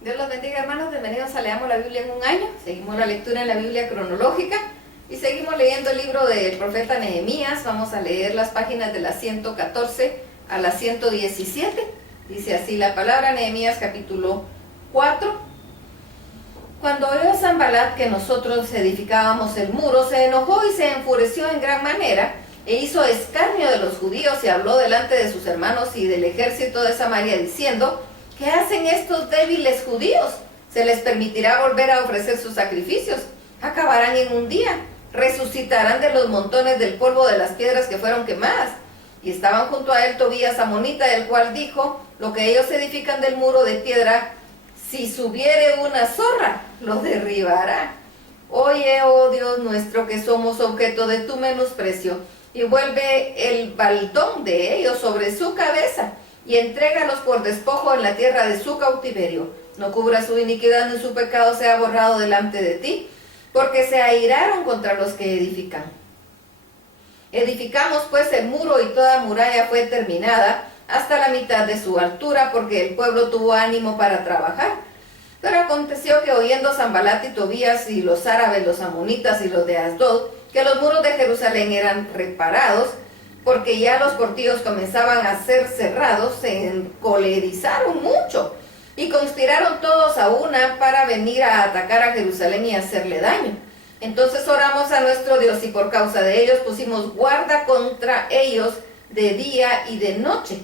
Dios los bendiga, hermanos. Bienvenidos a Leamos la Biblia en un año. Seguimos la lectura en la Biblia cronológica y seguimos leyendo el libro del profeta Nehemías. Vamos a leer las páginas de la 114 a la 117. Dice así la palabra, Nehemías capítulo 4. Cuando oyó Sanbalat que nosotros edificábamos el muro, se enojó y se enfureció en gran manera, e hizo escarnio de los judíos y habló delante de sus hermanos y del ejército de Samaria, diciendo: ¿qué hacen estos débiles judíos? ¿Se les permitirá volver a ofrecer sus sacrificios? Acabarán en un día, resucitarán de los montones del polvo de las piedras que fueron quemadas. Y estaban junto a él Tobías amonita, el cual dijo: lo que ellos edifican del muro de piedra, si subiere una zorra, lo derribará. Oye, oh Dios nuestro, que somos objeto de tu menosprecio, y vuelve el baldón de ellos sobre su cabeza, y entrégalos por despojo en la tierra de su cautiverio. No cubra su iniquidad, ni su pecado sea borrado delante de ti, porque se airaron contra los que edifican. Edificamos pues el muro, y toda muralla fue terminada hasta la mitad de su altura, porque el pueblo tuvo ánimo para trabajar. Pero aconteció que oyendo Sanbalat y Tobías y los árabes, los amonitas y los de Asdod, que los muros de Jerusalén eran reparados, porque ya los portillos comenzaban a ser cerrados, se encolerizaron mucho y conspiraron todos a una para venir a atacar a Jerusalén y hacerle daño. Entonces oramos a nuestro Dios, y por causa de ellos pusimos guarda contra ellos de día y de noche.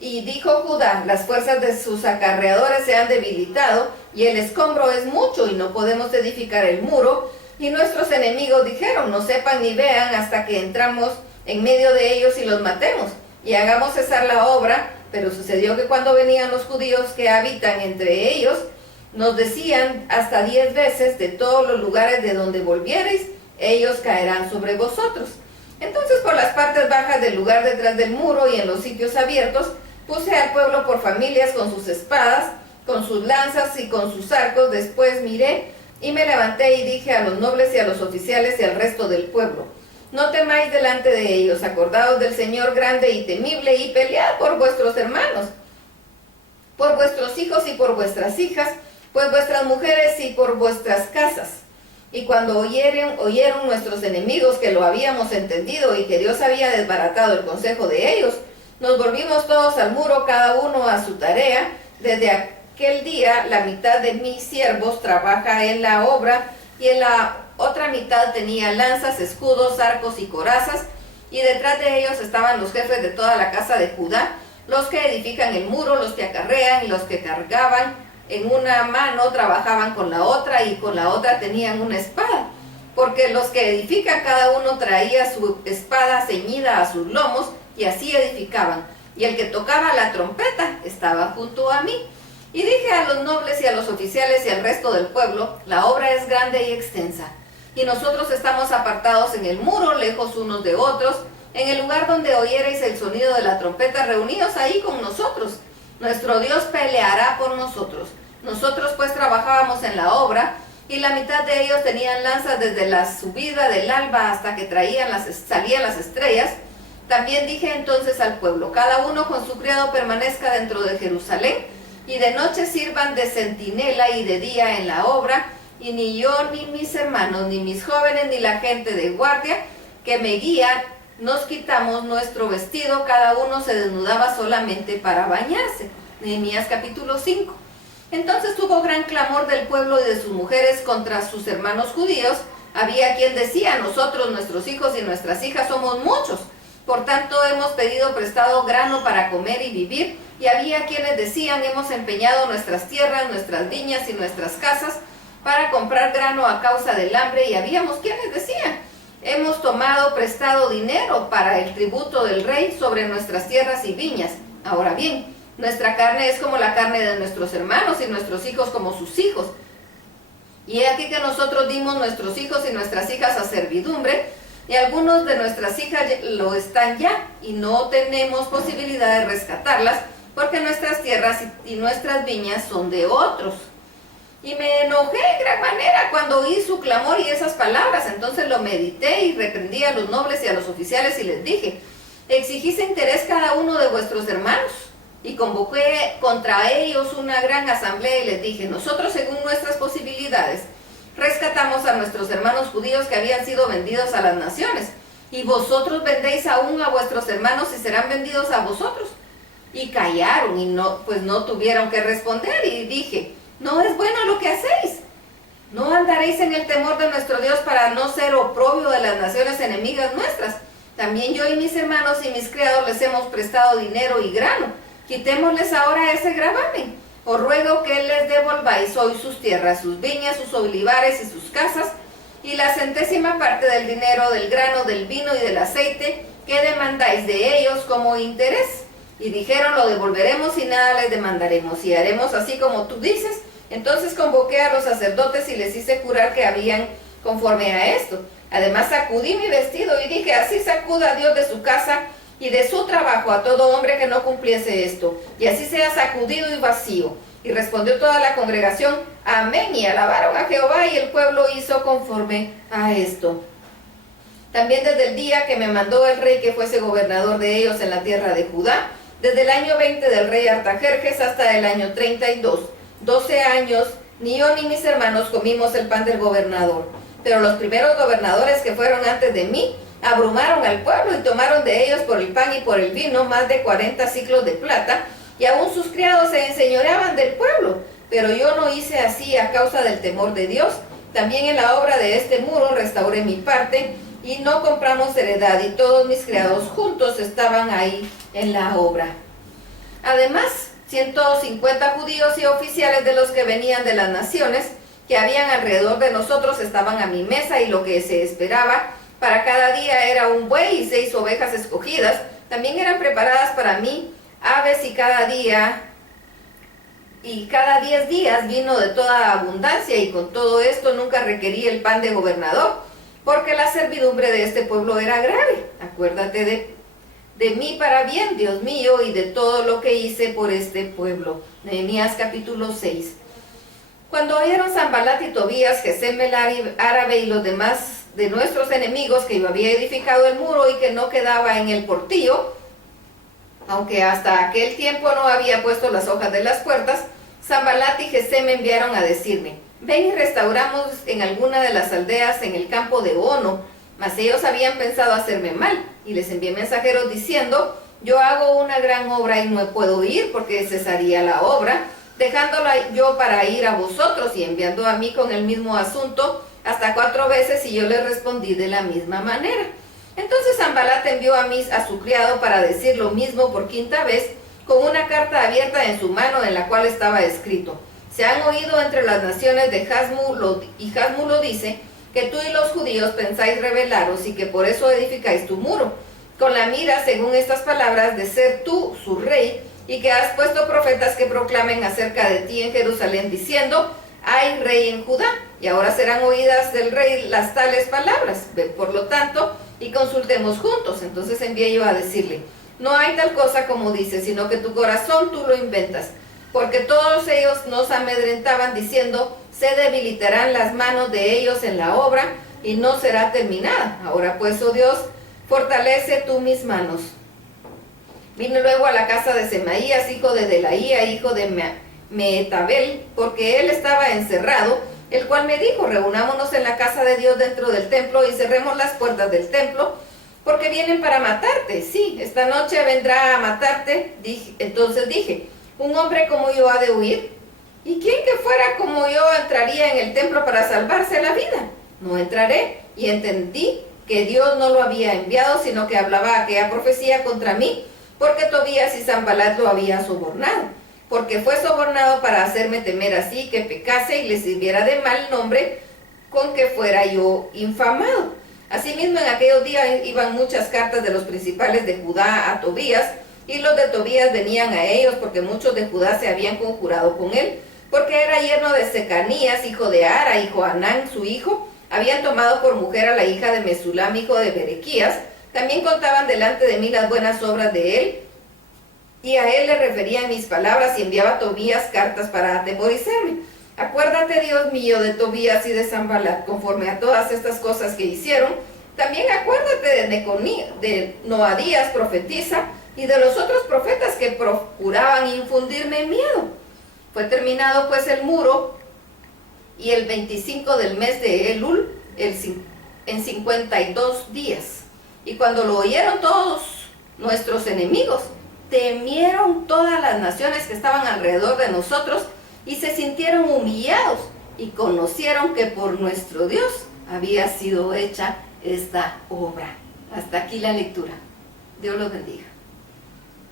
Y dijo Judá: las fuerzas de sus acarreadores se han debilitado, y el escombro es mucho, y no podemos edificar el muro. Y nuestros enemigos dijeron: no sepan ni vean hasta que entramos en medio de ellos y los matemos, y hagamos cesar la obra. Pero sucedió que cuando venían los judíos que habitan entre ellos, nos decían hasta 10 veces: de todos los lugares de donde volviereis, ellos caerán sobre vosotros. Entonces por las partes bajas del lugar detrás del muro y en los sitios abiertos, puse al pueblo por familias con sus espadas, con sus lanzas y con sus arcos. Después miré y me levanté y dije a los nobles y a los oficiales y al resto del pueblo: no temáis delante de ellos, acordaos del Señor grande y temible, y pelead por vuestros hermanos, por vuestros hijos y por vuestras hijas, por vuestras mujeres y por vuestras casas. Y cuando oyeron nuestros enemigos que lo habíamos entendido y que Dios había desbaratado el consejo de ellos, nos volvimos todos al muro, cada uno a su tarea. Desde aquel día la mitad de mis siervos trabaja en la obra, y en la otra mitad tenía lanzas, escudos, arcos y corazas, y detrás de ellos estaban los jefes de toda la casa de Judá, los que edifican el muro, los que acarrean y los que cargaban. En una mano trabajaban con la otra, y con la otra tenían una espada, porque los que edifican cada uno traía su espada ceñida a sus lomos, y así edificaban. Y el que tocaba la trompeta estaba junto a mí. Y dije a los nobles y a los oficiales y al resto del pueblo: la obra es grande y extensa, y nosotros estamos apartados en el muro, lejos unos de otros. En el lugar donde oyereis el sonido de la trompeta, reuníos ahí con nosotros. Nuestro Dios peleará por nosotros. Nosotros pues trabajábamos en la obra, y la mitad de ellos tenían lanzas desde la subida del alba hasta que salían las estrellas. También dije entonces al pueblo: cada uno con su criado permanezca dentro de Jerusalén, y de noche sirvan de centinela y de día en la obra, y ni yo, ni mis hermanos, ni mis jóvenes, ni la gente de guardia que me guía, nos quitamos nuestro vestido. Cada uno se desnudaba solamente para bañarse. Nehemías capítulo 5. Entonces tuvo gran clamor del pueblo y de sus mujeres contra sus hermanos judíos. Había quien decía: nosotros, nuestros hijos y nuestras hijas somos muchos, por tanto hemos pedido prestado grano para comer y vivir. Y había quienes decían: hemos empeñado nuestras tierras, nuestras viñas y nuestras casas para comprar grano a causa del hambre. Y habíamos quienes decían: hemos tomado prestado dinero para el tributo del rey sobre nuestras tierras y viñas. Ahora bien, nuestra carne es como la carne de nuestros hermanos, y nuestros hijos como sus hijos. Y he aquí que nosotros dimos nuestros hijos y nuestras hijas a servidumbre, y algunos de nuestras hijas lo están ya, y no tenemos posibilidad de rescatarlas, porque nuestras tierras y nuestras viñas son de otros. Y me enojé en gran manera cuando oí su clamor y esas palabras. Entonces lo medité y reprendí a los nobles y a los oficiales y les dije: exigís interés cada uno de vuestros hermanos. y convoqué contra ellos una gran asamblea y les dije, nosotros según nuestras posibilidades rescatamos a nuestros hermanos judíos que habían sido vendidos a las naciones, y vosotros vendéis aún a vuestros hermanos y serán vendidos a vosotros. Y callaron y no tuvieron que responder, y dije, no es bueno lo que hacéis. No andaréis en el temor de nuestro Dios para no ser oprobio de las naciones enemigas nuestras. También yo y mis hermanos y mis criados les hemos prestado dinero y grano. Quitémosles ahora ese gravamen. Os ruego que les devolváis hoy sus tierras, sus viñas, sus olivares y sus casas, y la centésima parte del dinero, del grano, del vino y del aceite que demandáis de ellos como interés. Y dijeron, lo devolveremos y nada les demandaremos, y haremos así como tú dices. Entonces convoqué a los sacerdotes y les hice jurar que harían conforme a esto. Además sacudí mi vestido y dije, así sacuda a Dios de su casa y de su trabajo a todo hombre que no cumpliese esto, y así sea sacudido y vacío. Y respondió toda la congregación, amén, y alabaron a Jehová, y el pueblo hizo conforme a esto. También desde el día que me mandó el rey que fuese gobernador de ellos en la tierra de Judá, desde el año 20 del rey Artajerjes hasta el año 32, 12 años, ni yo ni mis hermanos comimos el pan del gobernador. Pero los primeros gobernadores que fueron antes de mí abrumaron al pueblo y tomaron de ellos por el pan y por el vino más de 40 siclos de plata, y aún sus criados se enseñoreaban del pueblo. Pero yo no hice así a causa del temor de Dios. También en la obra de este muro restauré mi parte, y no compramos heredad, y todos mis criados juntos estaban ahí en la obra. Además, 150 judíos y oficiales de los que venían de las naciones que habían alrededor de nosotros estaban a mi mesa, y lo que se esperaba para cada día era un buey y 6 ovejas escogidas. También eran preparadas para mí aves, y cada 10 días vino de toda abundancia, y con todo esto nunca requerí el pan de gobernador, porque la servidumbre de este pueblo era grave. Acuérdate de mí para bien, Dios mío, y de todo lo que hice por este pueblo. Nehemías capítulo 6. Cuando oyeron Sanbalat y Tobías, Gesem el árabe y los demás de nuestros enemigos que yo había edificado el muro y que no quedaba en el portillo, aunque hasta aquel tiempo no había puesto las hojas de las puertas, Sanbalat y Gesem me enviaron a decirme, ven y restauramos en alguna de las aldeas en el campo de Ono. Mas ellos habían pensado hacerme mal, y les envié mensajeros diciendo, yo hago una gran obra y no puedo ir porque cesaría la obra, dejándola yo para ir a vosotros, y enviando a mí con el mismo asunto hasta 4 veces, y yo les respondí de la misma manera. Entonces Sanbalat envió a su criado para decir lo mismo por 5ª vez, con una carta abierta en su mano en la cual estaba escrito, se han oído entre las naciones de Jasmu, y Jasmu lo dice, que tú y los judíos pensáis rebelaros y que por eso edificáis tu muro, con la mira, según estas palabras, de ser tú su rey, y que has puesto profetas que proclamen acerca de ti en Jerusalén, diciendo, hay rey en Judá, y ahora serán oídas del rey las tales palabras. Ven por lo tanto, y consultemos juntos. Entonces envié yo a decirle, no hay tal cosa como dices, sino que tu corazón tú lo inventas, porque todos ellos nos amedrentaban diciendo, se debilitarán las manos de ellos en la obra, y no será terminada. Ahora pues, oh Dios, fortalece tú mis manos. Vine luego a la casa de Semaías, hijo de Delaía, hijo de Mehetabel, porque él estaba encerrado, el cual me dijo, reunámonos en la casa de Dios dentro del templo y cerremos las puertas del templo, porque vienen para matarte. Sí, esta noche vendrá a matarte. Entonces dije, ¿un hombre como yo ha de huir? ¿Y quién que fuera como yo entraría en el templo para salvarse la vida? No entraré. Y entendí que Dios no lo había enviado, sino que hablaba aquella profecía contra mí, porque Tobías y Sanbalat lo habían sobornado, porque fue sobornado para hacerme temer así, que pecase y le sirviera de mal nombre, con que fuera yo infamado. Asimismo, en aquellos días iban muchas cartas de los principales de Judá a Tobías, y los de Tobías venían a ellos, porque muchos de Judá se habían conjurado con él, porque era yerno de Secanías, hijo de Ara, y Johanán, su hijo, habían tomado por mujer a la hija de Mesulam, hijo de Berequías. También contaban delante de mí las buenas obras de él, y a él le referían mis palabras, y enviaba a Tobías cartas para atemorizarme. Acuérdate, Dios mío, de Tobías y de Sanbalat, conforme a todas estas cosas que hicieron. También acuérdate de Noadías, profetiza, y de los otros profetas que procuraban infundirme miedo. Fue terminado pues el muro, y el 25 del mes de Elul, en 52 días. Y cuando lo oyeron todos nuestros enemigos, temieron todas las naciones que estaban alrededor de nosotros y se sintieron humillados y conocieron que por nuestro Dios había sido hecha esta obra. Hasta aquí la lectura. Dios los bendiga.